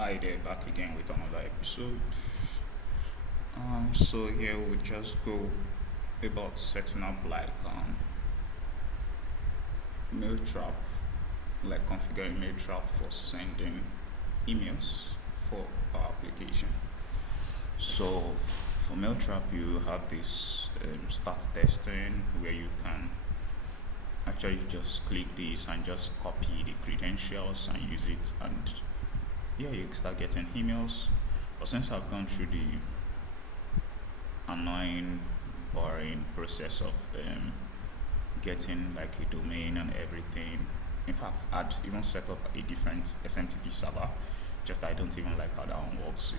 Hi there, back again with another episode. So here we just go about setting up Mailtrap, like configuring Mailtrap for sending emails for our application. So for Mailtrap, you have this start testing where you can actually just click this and just copy the credentials and use it, and yeah, you start getting emails. But since I've gone through the annoying, boring process of getting like a domain and everything. In fact, I'd even set up a different SMTP server. Just I don't even like how that one works.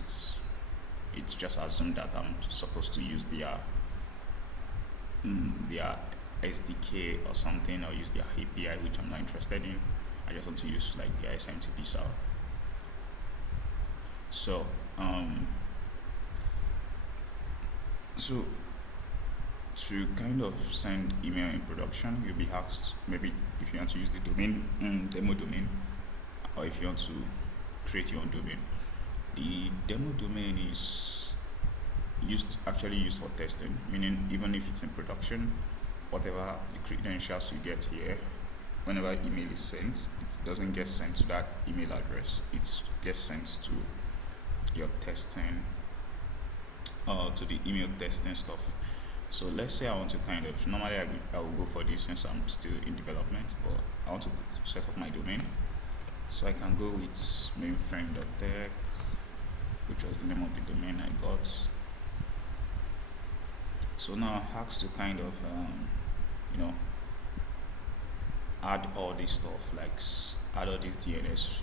It's just assumed that I'm supposed to use their SDK or something, or use their API, which I'm not interested in. I just want to use like their SMTP server. So um, so to kind of send email in production, you'll be asked maybe if you want to use the domain, demo domain, or if you want to create your own domain. The demo domain is actually used for testing, meaning even if it's in production, whatever the credentials you get here, whenever email is sent, it doesn't get sent to that email address. It gets sent to your testing, to the email testing stuff. So let's say I want to normally I will go for this since I'm still in development, but I want to set up my domain. So I can go with mainframe.tech, which was the name of the domain I got. So now I have to add all this stuff, like add all this DNS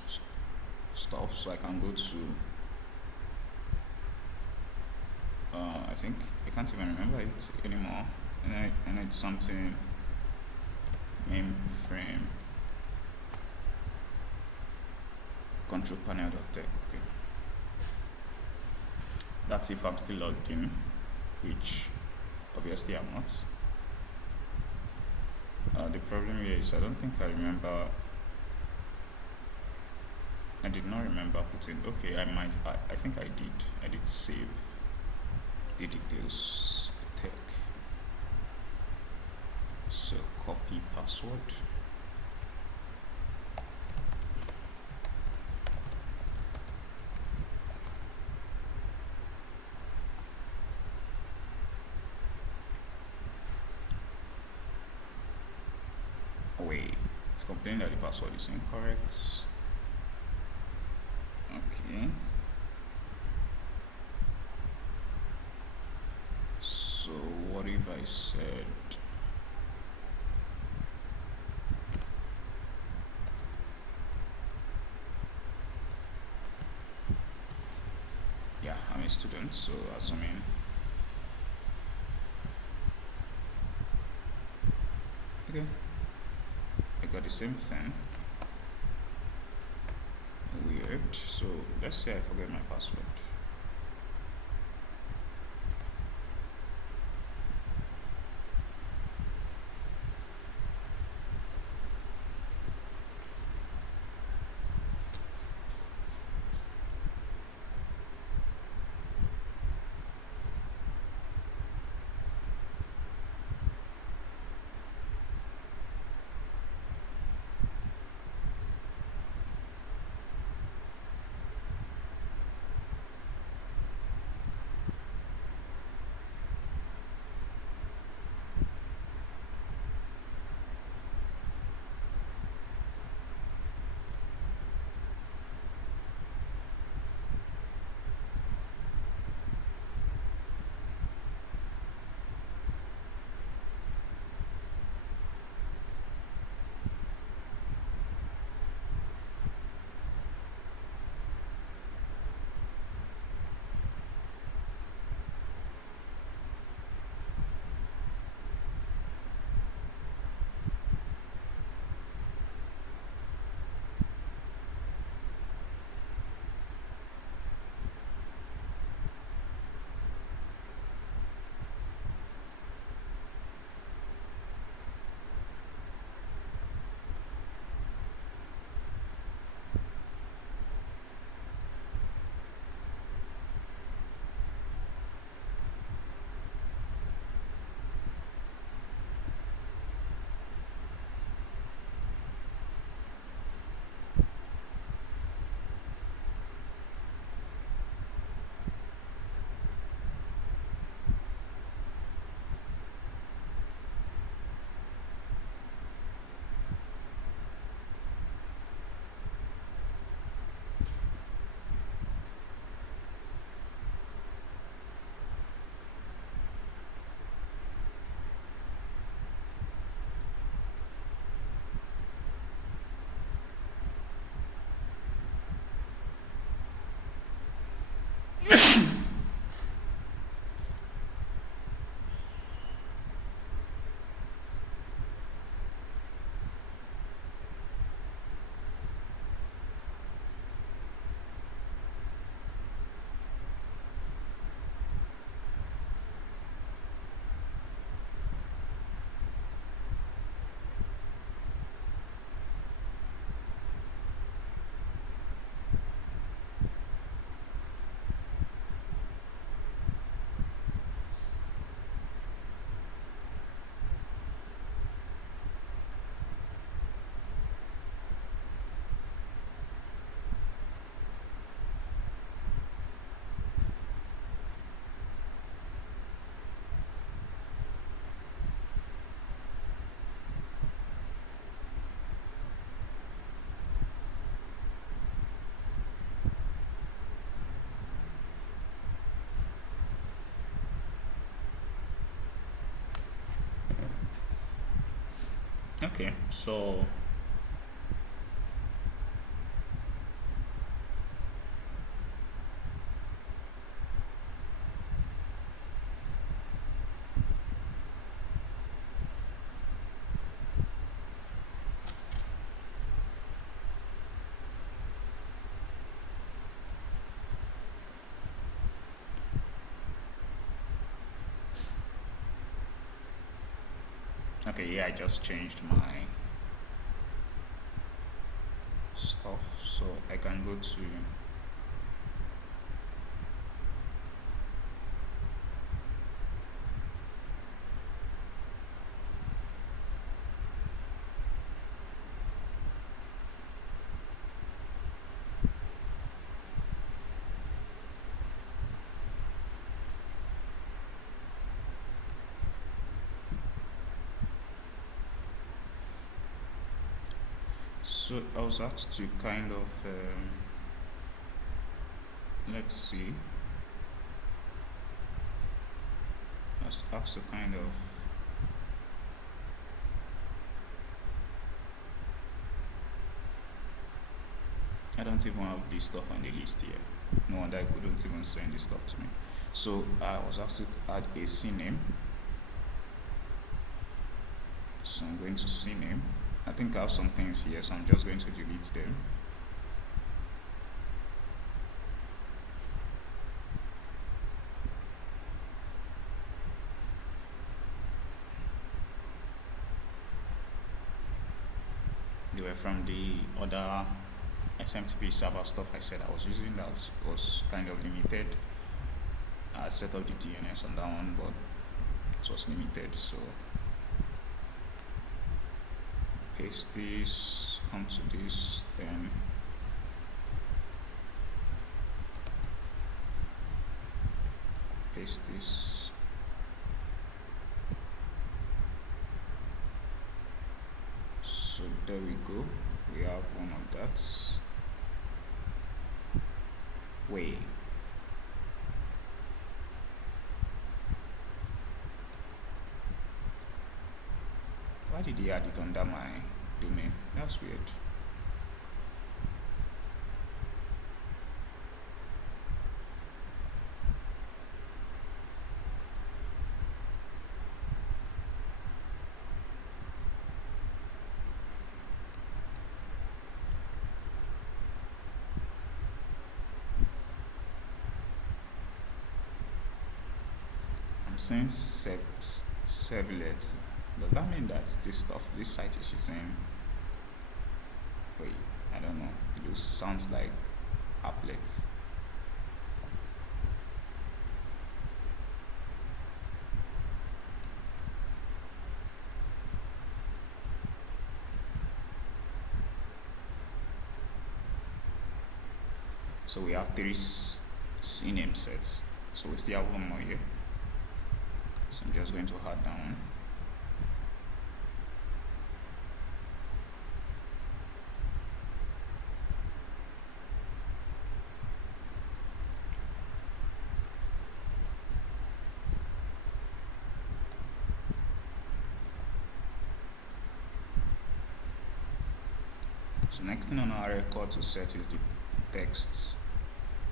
stuff. So I can go to, I think I can't even remember it anymore. And I need something mainframe control panel.tech. Okay, that's if I'm still logged in, which obviously I'm not. The problem here is I don't think I did not remember putting. Okay, I think I did save the details tech. So copy password. Wait, it's complaining that the password is incorrect. Okay. So what if I said yeah, I'm a student, so assuming okay, I got the same thing. Weird. So let's say I forget my password. Okay, so okay, yeah, I just changed my stuff, so I can go to. So I was asked to kind of let's see. I was asked to kind of I don't even have this stuff on the list here. No wonder I couldn't even send this stuff to me. So I was asked to add a CNAME. So I'm going to CNAME. I think I have some things here, so I'm just going to delete them. They were from the other SMTP server stuff I said I was using that was kind of limited. I set up the DNS on that one, but it was limited. So paste this, come to this, then paste this. So there we go. We have one of that. Wait. Why did he add it under my domain? That's weird. I'm saying servlet. Does that mean that this site is using? Wait, I don't know. It sounds like applet. So we have three CNAME sets. So we still have one more here. So I'm just going to add that one. So next thing on our record to set is the text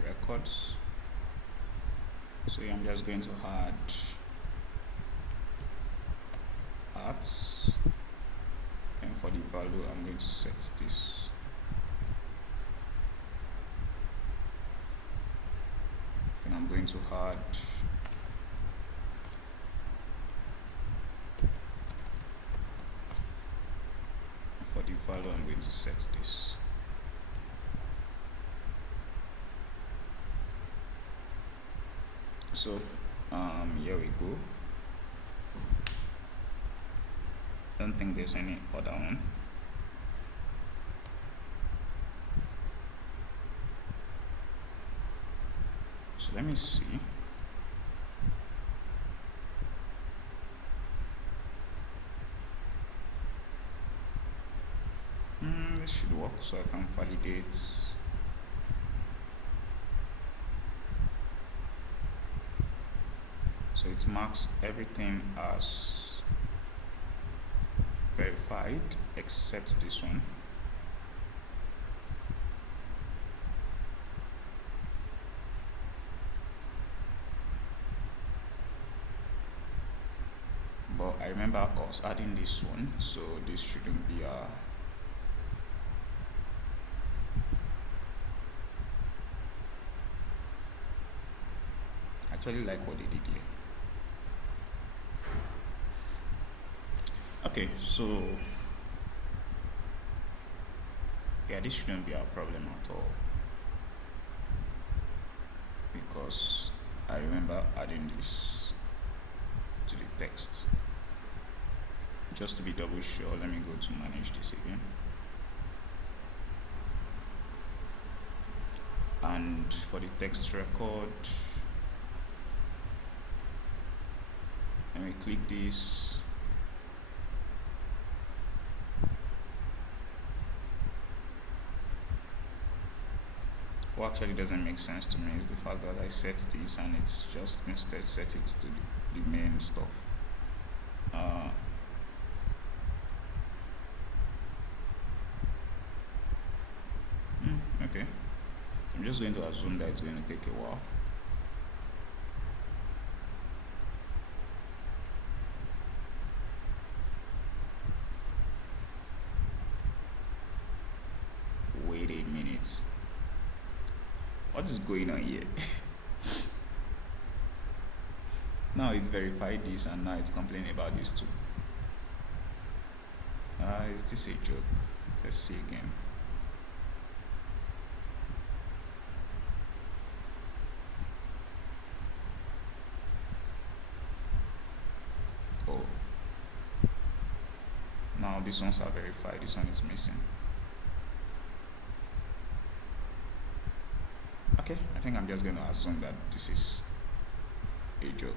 records. So here I'm just going to add arts, and for the value I'm going to set this. Then I'm going to add for the value I'm going to set this. So here we go. Don't think there's any other one. So let me see. This should work, so I can validate. So it marks everything as verified except this one. But I remember us adding this one, so this shouldn't be a actually like what they did here. Okay, so yeah, this shouldn't be a problem at all because I remember adding this to the text. Just to be double sure, let me go to manage this again. And for the text record, let me click this. What actually doesn't make sense to me is the fact that I set this and it's just instead set it to the main stuff. Okay, I'm just going to assume that it's going to take a while. Wait a minute. What is going on here? Now it's verified this and now it's complaining about this too. Is this a joke? Let's see again. Oh. Now these ones are verified, this one is missing. Okay, I think I'm just going to assume that this is a joke.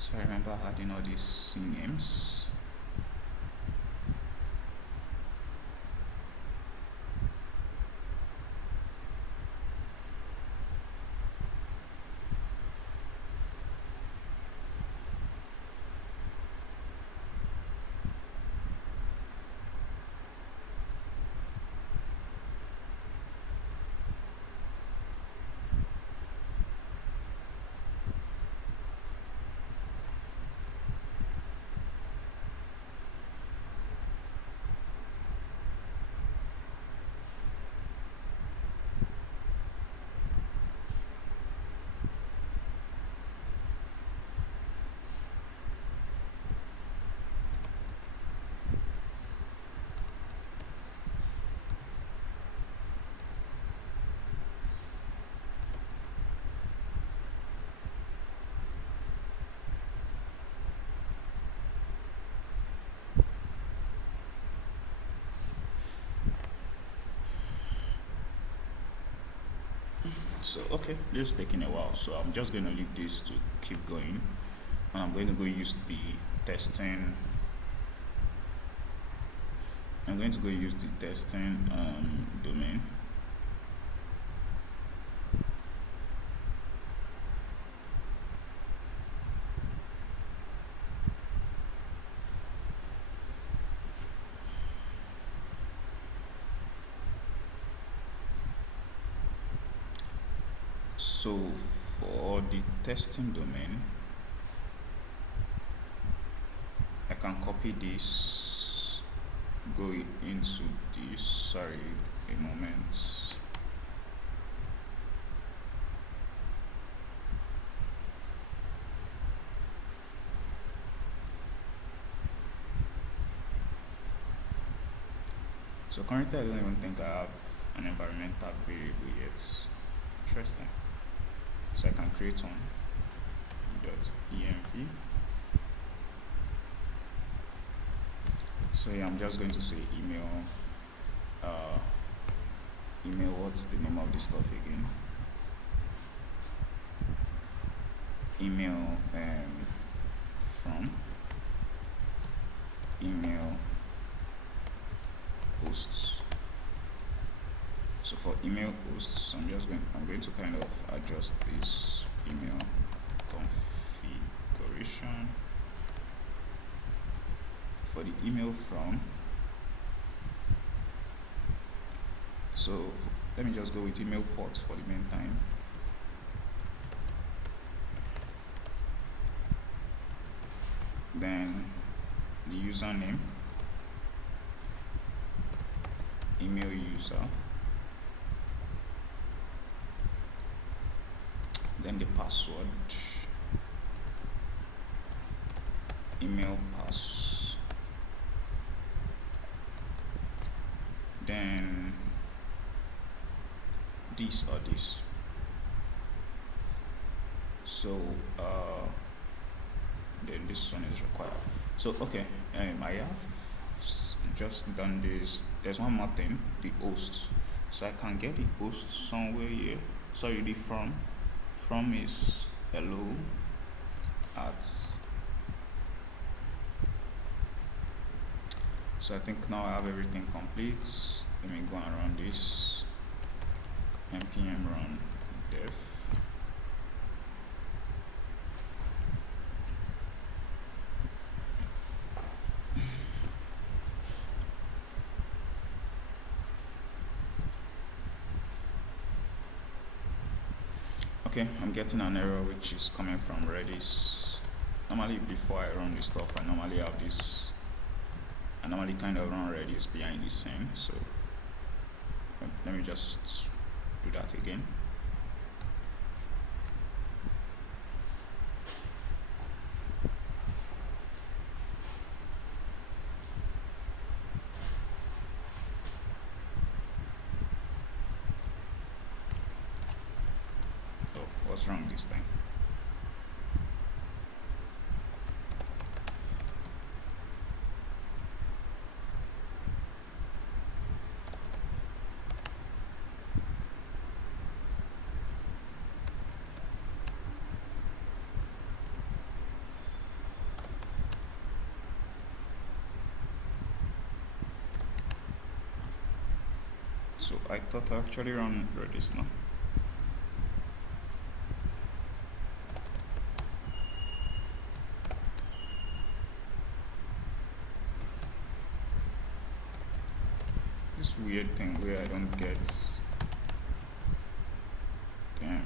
So I remember adding all these names. So okay, this is taking a while, so I'm just going to leave this to keep going, and I'm going to go use the testing. I'm going to go use the testing domain. So for the testing domain, I can copy this, go into this, sorry, a moment. So currently I don't even think I have an environmental variable yet. Interesting. So I can create one .env. So yeah, I'm just going to say email. Email. What's the name of this stuff again? Email from email hosts. So for email hosts, I'm going to kind of adjust this email configuration. For the email from, so let me just go with email port for the meantime. Then the username, email user, then the password, email pass, then this or this. So then this one is required. So okay, I have just done this. There's one more thing, the host. So I can get the host somewhere here. Sorry, the from is hello at. So I think now I have everything complete. Let me go and run this. npm run dev. Okay, I'm getting an error which is coming from Redis. Normally before I run this stuff, I normally kind of run Redis behind the scene. So let me just do that again. Oh, what's wrong this time? So I thought I actually run Redis now. This weird thing where I don't get. Damn.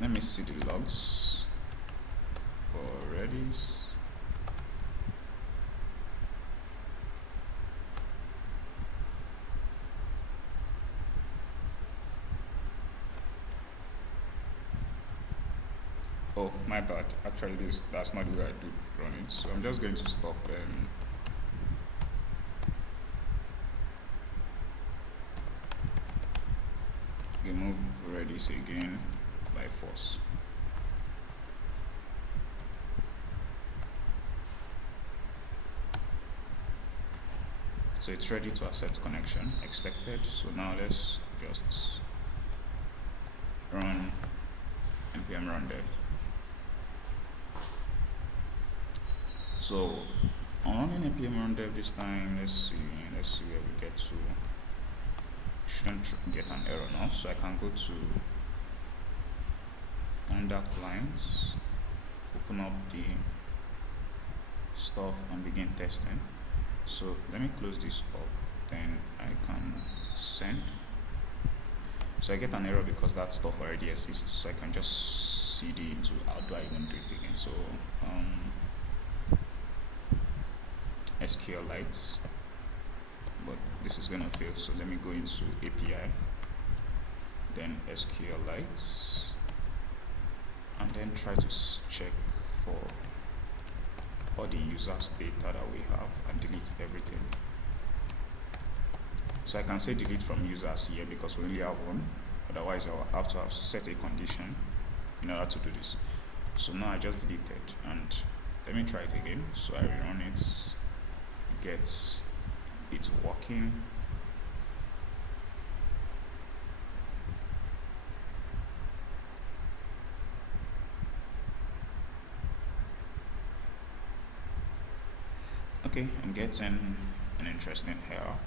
Let me see the logs for Redis. Oh, my bad. Actually, that's not the way I do run it. So I'm just going to stop remove Redis again by force. So it's ready to accept connection, expected. So now let's just run npm run dev. So I'm running npm run dev this time. Let's see where we get to. Shouldn't get an error now. So I can go to under clients, open up the stuff and begin testing. So let me close this up, then I can send. So I get an error because that stuff already exists, so I can just cd into how do I even do it again. So SQLite, but this is gonna fail, so let me go into API, then SQLite, and then try to check for all the users data that we have and delete everything. So I can say delete from users here because we only have one, otherwise I'll have to have set a condition in order to do this. So now I just deleted, and let me try it again. So I run it, gets it working. Okay, I'm getting an interesting error.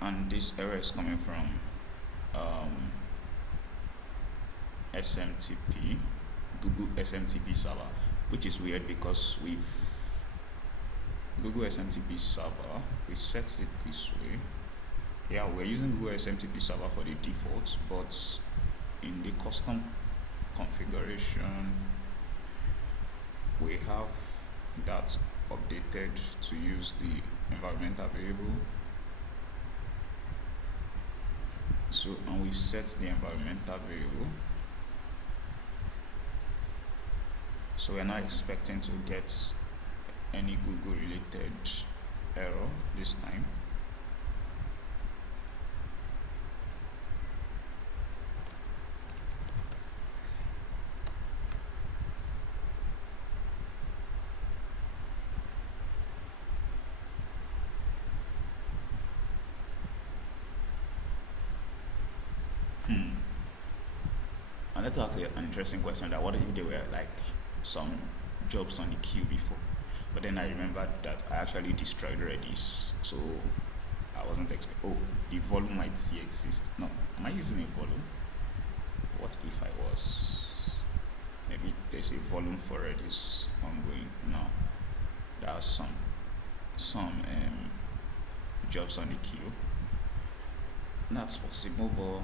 And this error is coming from SMTP, Google SMTP server, which is weird because Google SMTP server, we set it this way. Yeah, we're using Google SMTP server for the default, but in the custom configuration we have that updated to use the environmental variable. So, and we've set the environmental variable, so we're not expecting to get any Google related error this time. And that's actually an interesting question, that what if there were like some jobs on the queue before, but then I remembered that I actually destroyed Redis, so I wasn't expecting. Oh, the volume might still exist. No, am I using a volume? What if I was? Maybe there's a volume for Redis ongoing. No, there are some jobs on the queue. That's possible, but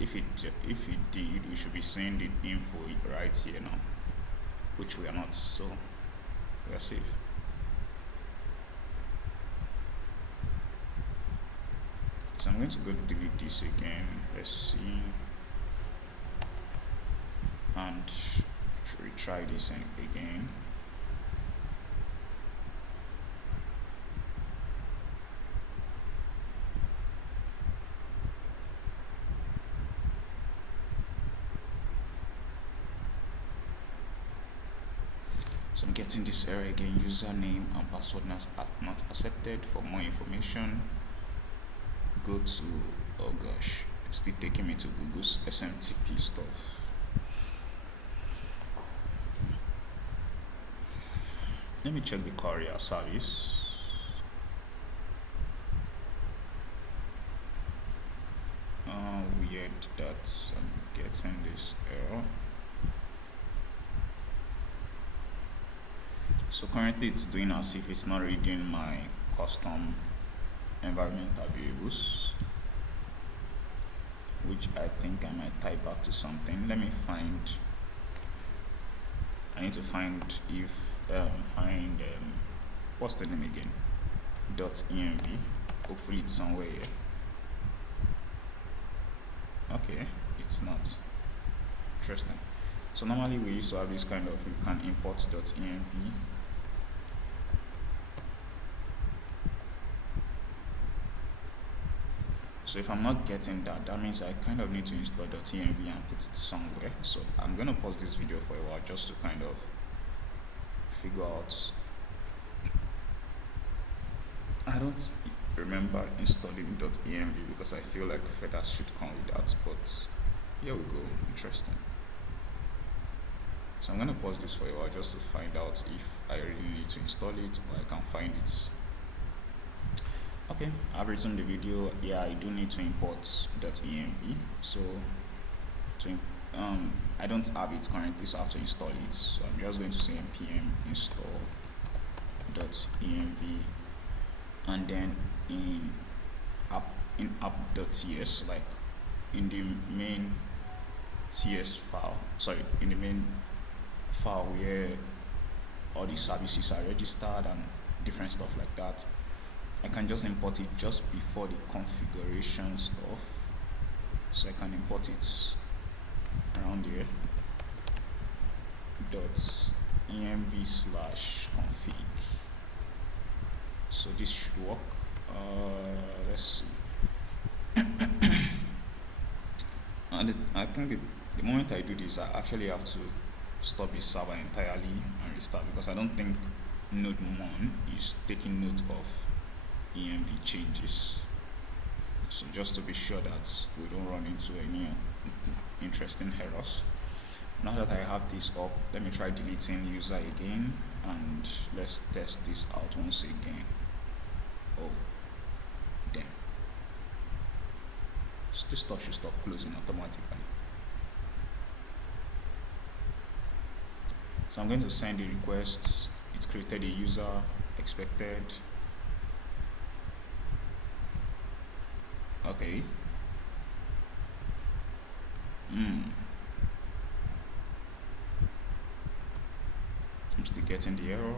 if it did, we should be seeing the info right here now, which we are not, so we are safe. So I'm going to go delete this again. Let's see, and retry this again. So I'm getting this error again, username and password not accepted. For more information, go to, oh gosh, it's still taking me to Google's SMTP stuff. Let me check the courier service. Weird that I'm getting this error. So currently it's doing as if it's not reading my custom environmental variables, which I think I might type back to something. Let me find, I need to find if, what's the name again? .env, hopefully it's somewhere here. Okay, it's not. Interesting. So normally we used to have this kind of, you can import .env. So if I'm not getting that, that means I kind of need to install .env and put it somewhere. So I'm going to pause this video for a while just to kind of figure out. I don't remember installing .env because I feel like Fedas should come with that, but here we go. Interesting. So I'm going to pause this for a while just to find out if I really need to install it or I can find it. Okay, I've resumed the video. Yeah, I do need to import .env. So I don't have it currently, so I have to install it. So I'm just going to say npm install .env, and then in app.ts, like in the main ts file, sorry, in the main file where all the services are registered and different stuff like that. I can just import it just before the configuration stuff. So I can import it around here, .env slash config. So this should work. Let's see. And I think the moment I do this, I actually have to stop the server entirely and restart, because I don't think node 1 is taking note of env changes. So just to be sure that we don't run into any interesting errors. Now that I have this up, let me try deleting user again, and let's test this out once again. Oh, damn. So this stuff should stop closing automatically. So I'm going to send the request. It's created a user, expected. Okay. I'm still getting the error.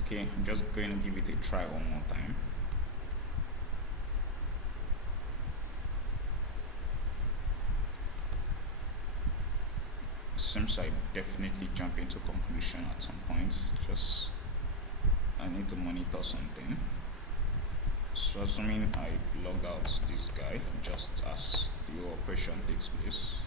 Okay, I'm just going to give it a try one more time. Seems I definitely jump into conclusion at some points. Just I need to monitor something. So assuming I log out this guy just as the operation takes place.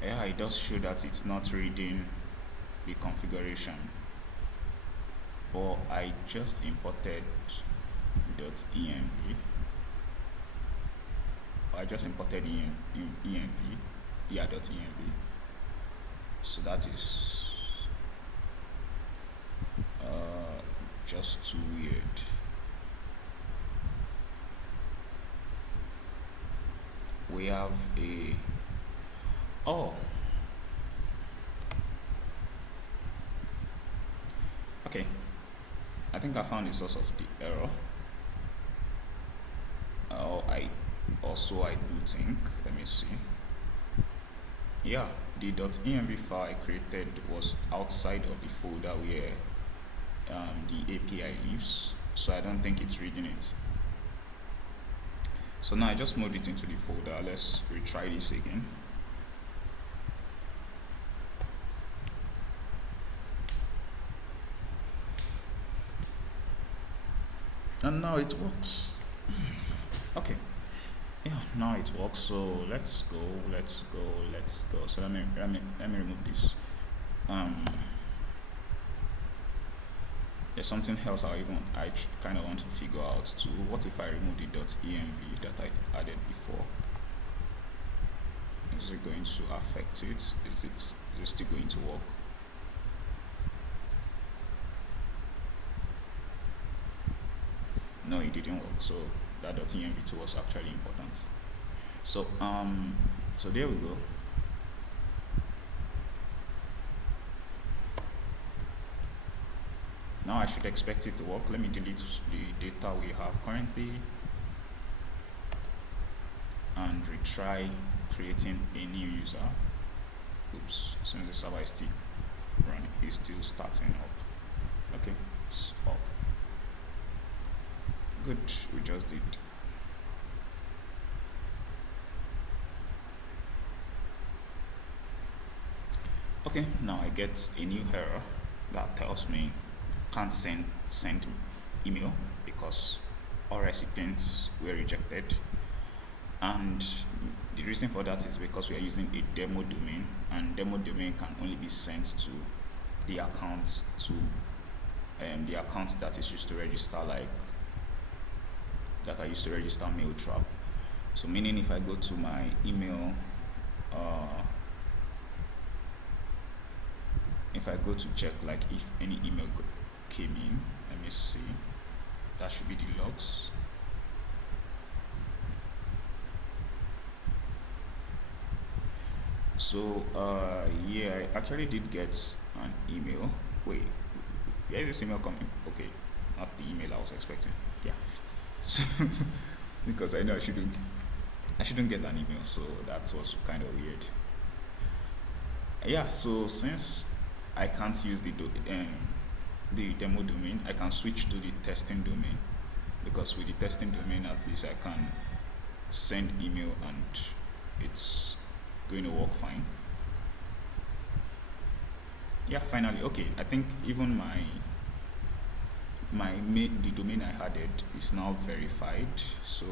Yeah, it does show that it's not reading the configuration, but I just imported .env. I just imported env, yeah, .env. So that is just too weird. We have a okay, I think I found the source of the error. I do think, let me see. Yeah, the .env file I created was outside of the folder where the API lives, so I don't think it's reading it. So now I just moved it into the folder. Let's retry this again. And now it works. Okay, yeah, now it works. So let's go. So let me remove this. There's something else I kind of want to figure out too. What if I remove the .env that I added before? Is it going to affect it? Is it still going to work? No, it didn't work. So that .env2 was actually important. So so there we go. Now I should expect it to work. Let me delete the data we have currently and retry creating a new user. Oops, since the server is still running, it's still starting up. Okay, it's up. Good, we just did. Okay, now I get a new error that tells me can't send email because all recipients were rejected, and The reason for that is because we are using a demo domain, and demo domain can only be sent to the account the account that is used to register, like that I used to register Mailtrap. So meaning if I go to my email, uh, if I go to check like if any email came in, let me see. That should be the logs. So yeah, I actually did get an email. Wait, where is this email coming? Okay, not the email I was expecting. Yeah, so, because I know I shouldn't get an email, so that was kind of weird. Yeah, so since I can't use the demo domain, I can switch to the testing domain, because with the testing domain at least I can send email and it's going to work fine. Yeah, finally, okay. I think even the domain I added is now verified, so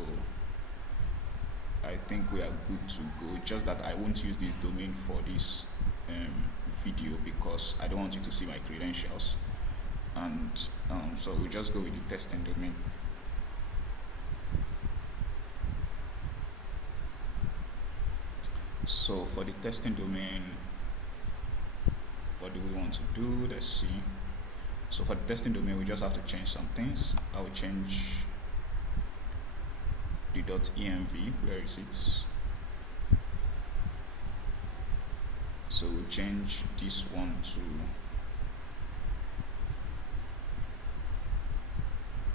I think we are good to go. Just that I won't use this domain for this video because I don't want you to see my credentials, and so we'll just go with the testing domain. So for the testing domain, what do we want to do? Let's see. So for the testing domain, we just have to change some things. I will change the .env. Where is it? So we'll change this one to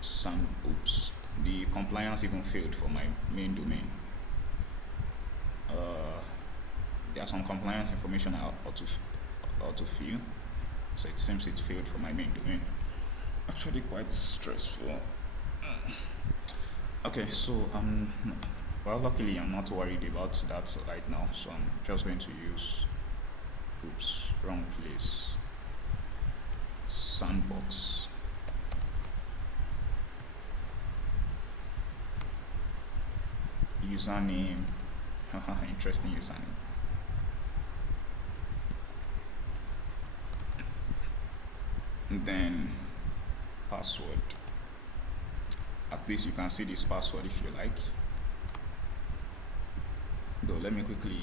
some. Oops, the compliance even failed for my main domain. There's some compliance information I ought to fill, so it seems it failed for my main domain. Actually quite stressful. Okay, so well, luckily I'm not worried about that right now, so I'm just going to use, oops, wrong place, sandbox. Username. Interesting username. And then password. At least you can see this password if you like. Though let me quickly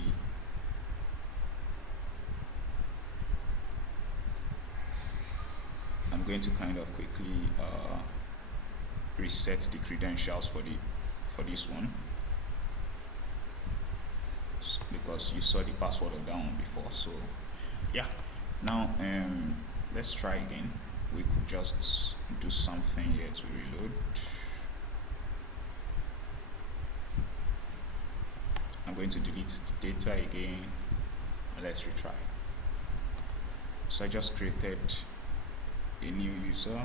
I'm going to kind of quickly reset the credentials for this one, because you saw the password of that one before. So yeah, now let's try again. We could just do something here to reload. I'm going to delete the data again. Let's retry. So I just created a new user.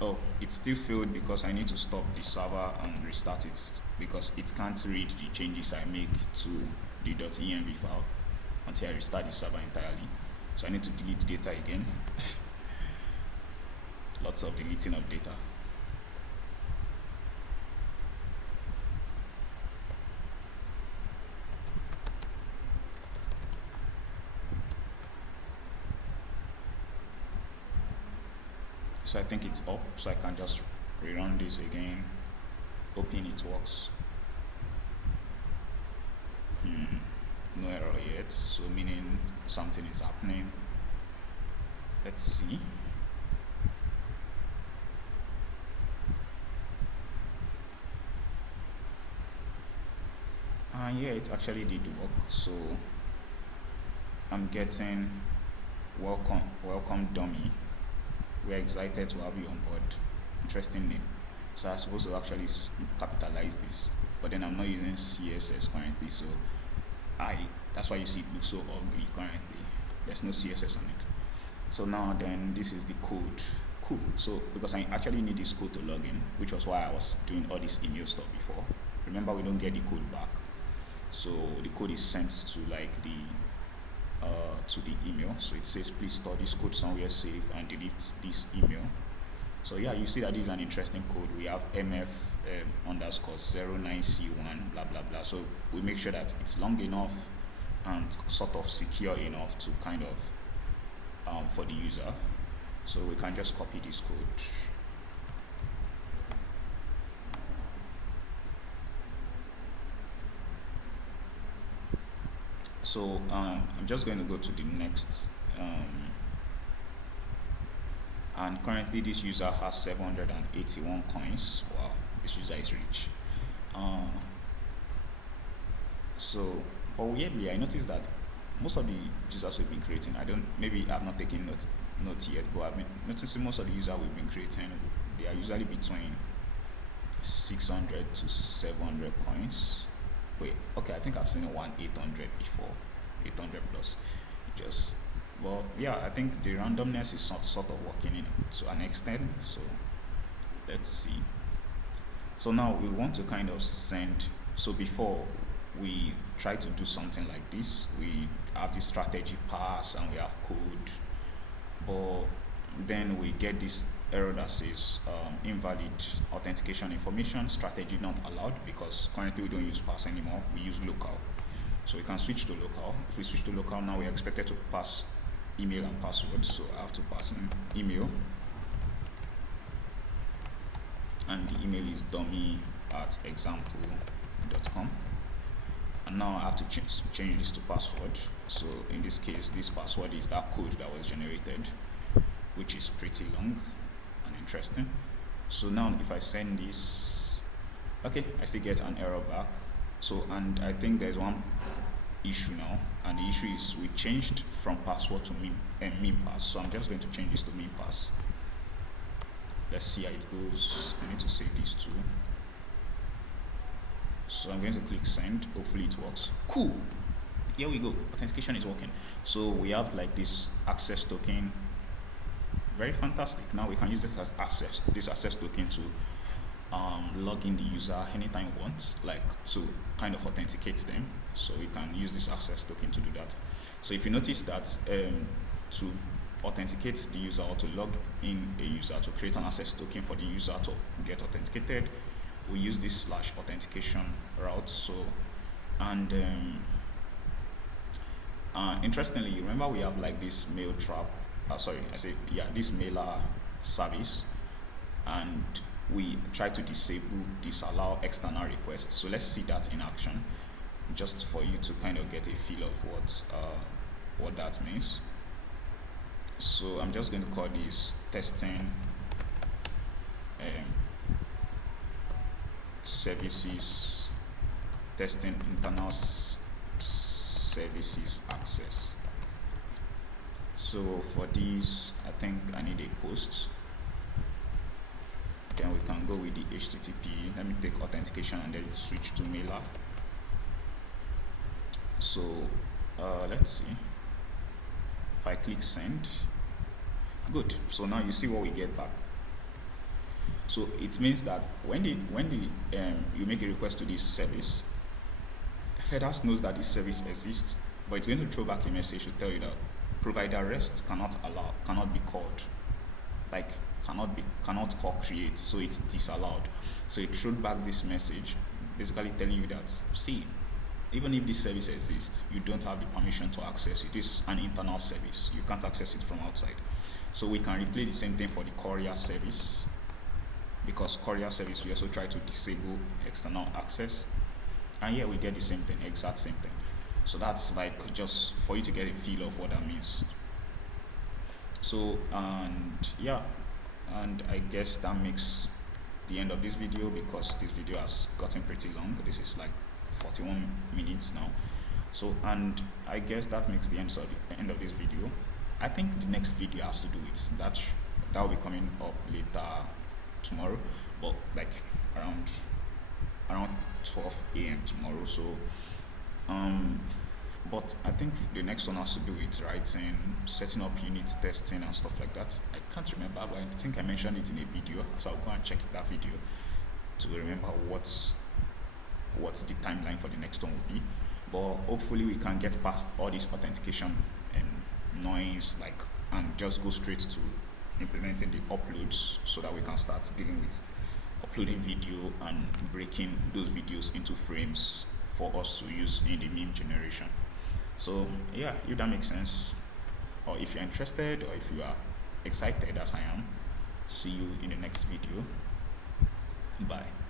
Oh, it still failed because I need to stop the server and restart it, because it can't read the changes I make to the .env file until I restart the server entirely. So I need to delete the data again. Lots of deleting of data. So I think it's up, so I can just rerun this again, hoping it works. No error yet, so meaning something is happening. Let's see. Yeah, it actually did work. So I'm getting welcome dummy. We're excited to have you on board. Interesting name. So I'm supposed to actually capitalize this, but then I'm not using CSS currently, so that's why you see it looks so ugly currently. There's no CSS on it. So now then, this is the code. Cool. So because I actually need this code to log in, which was why I was doing all this email stuff before. Remember, we don't get the code back, so the code is sent to like to the email. So it says please store this code somewhere safe and delete this email. So yeah, you see that this is an interesting code. We have mf underscore 09c1 blah blah blah. So we make sure that it's long enough and sort of secure enough to kind of for the user. So we can just copy this code. So I'm just going to go to the next, and currently this user has 781 coins. Wow, this user is rich. So, but weirdly, I noticed that most of the users we've been creating, maybe I've not taken note yet, but I've been noticing most of the users we've been creating, they are usually between 600 to 700 coins. Wait, okay, I think I've seen one 800 before, 800 plus. Just, well, yeah, I think the randomness is sort of working in to an extent. So let's see. So now we want to kind of send. So before we try to do something like this, we have the strategy pass and we have code, but then we get this error that says invalid authentication information, strategy not allowed, because currently we don't use pass anymore, we use local. So we can switch to local. If we switch to local, now we're expected to pass email and password. So I have to pass in email, and the email is dummy@example.com. And now I have to change this to password. So in this case, this password is that code that was generated, which is pretty long and interesting. So now if I send this, okay, I still get an error back. So, and I think there's one issue now, and the issue is we changed from password to meme pass. So I'm just going to change this to meme pass. Let's see how it goes. I need to save these two. So I'm going to click send. Hopefully it works. Cool. Here we go. Authentication is working. So we have like this access token. Very fantastic. Now we can use this as access token to log in the user anytime we want, like to kind of authenticate them. So we can use this access token to do that. So if you notice that to authenticate the user or to log in a user, to create an access token for the user to get authenticated, we use this /authentication route. So, and interestingly, remember we have like this Mailtrap, this mailer service, and we try to disallow external requests. So let's see that in action, just for you to kind of get a feel of what that means. So I'm just going to call this testing services, testing internal services access. So for this, I think I need a post. Then we can go with the HTTP. Let me take authentication and then switch to mailer. So let's see. If I click send, good. So now you see what we get back. So it means that when you make a request to this service, FedEx knows that this service exists, but it's going to throw back a message to tell you that provider REST cannot be called, like cannot call create, so it's disallowed. So it threw back this message, basically telling you that, see, even if this service exists, you don't have the permission to access it. It is an internal service. You can't access it from outside. So we can replay the same thing for the courier service, because courier service, we also try to disable external access. And here we get the same thing, exact same thing. So that's like just for you to get a feel of what that means. So, and yeah, and I guess that makes the end of this video, because this video has gotten pretty long. This is like 41 minutes now. So, and I guess that makes the end of this video. I think the next video has to do with that will be coming up later tomorrow, but like around 12 a.m. tomorrow. So but I think the next one has to do with writing, setting up unit testing and stuff like that. I can't remember, but I think I mentioned it in a video, so I'll go and check that video to remember what's the timeline for the next one will be. But hopefully we can get past all this authentication and noise, and just go straight to implementing the uploads so that we can start dealing with uploading video and breaking those videos into frames for us to use in the meme generation. So yeah, if that makes sense, or if you're interested, or if you are excited as I am, see you in the next video. Bye.